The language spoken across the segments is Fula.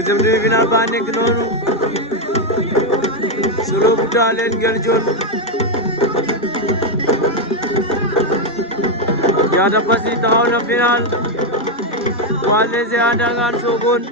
deuxième demi-finale ba nekk noonu Solo bu Talen Nguel Dione Diatta Passy taxaw na final poids léger a Ndangaan Sokone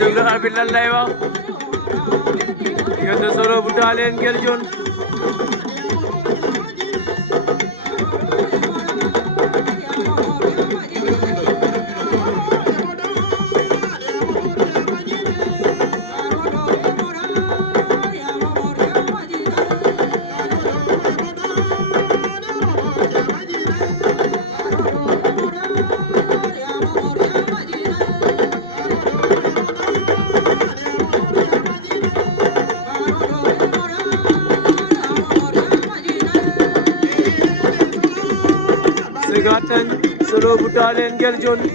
déglu arbitre lan lay wax diggante Solo bu Talen Nguel Dione Segatan Solo bu Talen Nguel Dione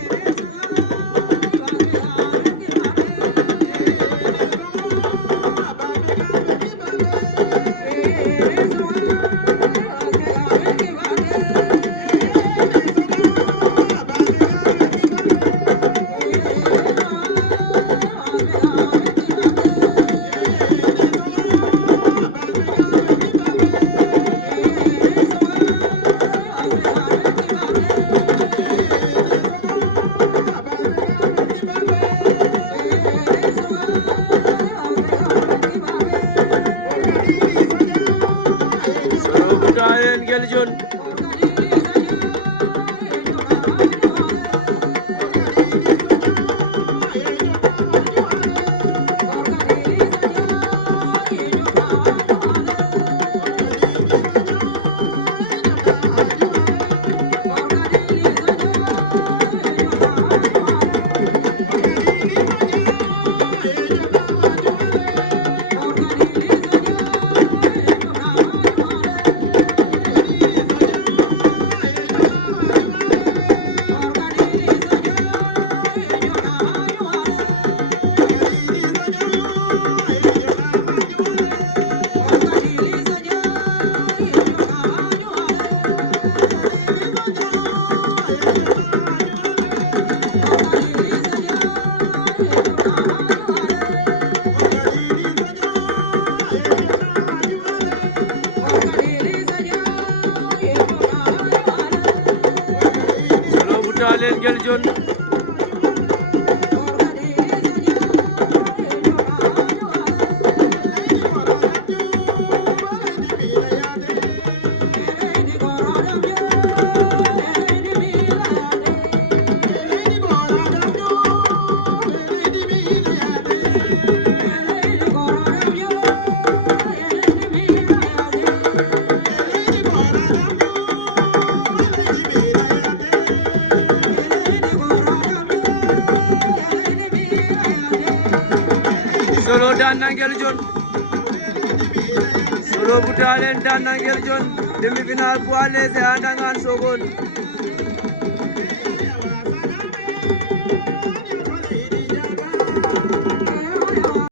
Solo bu Talen Nguel Dione Solo bu Talen Nguel Dione Solo daan na Nguel Dione Solo bu Talen daan na Nguel Dione demi-finale poids léger a Ndangaan Sokone